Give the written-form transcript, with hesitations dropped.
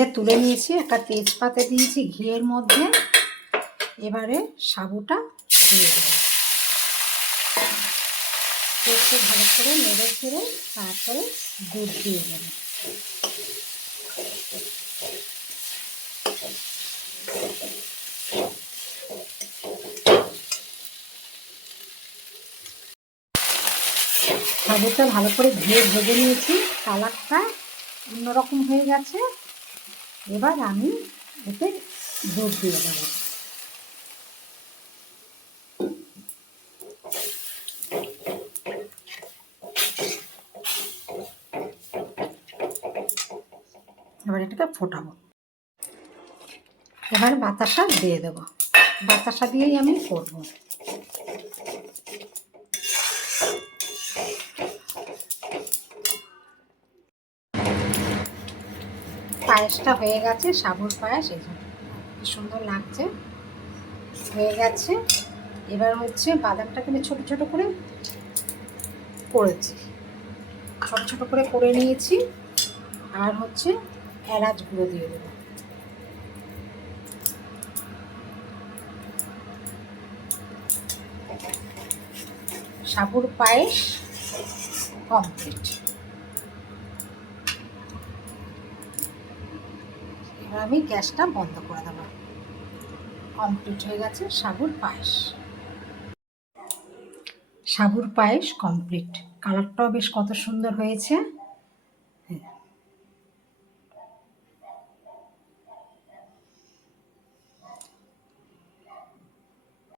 ভেজে তুলে নিয়েছি, একটা তেজপাতা দিয়েছি ঘিয়ের মধ্যে। এবারে সাবুটা দিয়ে দেবো, একটু ভালো করে নেড়ে ফেড়ে তারপরে দুধ দিয়ে দেবো। সাবুটা ভালো করে ভেজে নিয়েছি, কালারটা অন্যরকম হয়ে গেছে। এবার আমি এতে দুধ দিয়ে দেবো। এবার এটাকে ফোটাবো। এবার বাতাসা দিয়ে দেবো, বাতাসা দিয়েই আমি করবো। পায়েসটা হয়ে গেছে, সাবুর পায়েস, এই জন্য কি সুন্দর লাগছে, হয়ে গেছে। এবার হচ্ছে বাদামটাকে আমি ছোটো ছোটো করে করেছি, ছোটো ছোটো করে করে নিয়েছি। আর হচ্ছে এলাচ গুঁড়ো দিয়ে দেবো। সাবুর পায়েস কমপ্লিট। এবার আমি গ্যাসটা বন্ধ করে দেবো। কমপ্লিট হয়ে গেছে সাবুর পায়েস। সাবুর পায়েস কমপ্লিট। কালারটাও বেশ কত সুন্দর হয়েছে।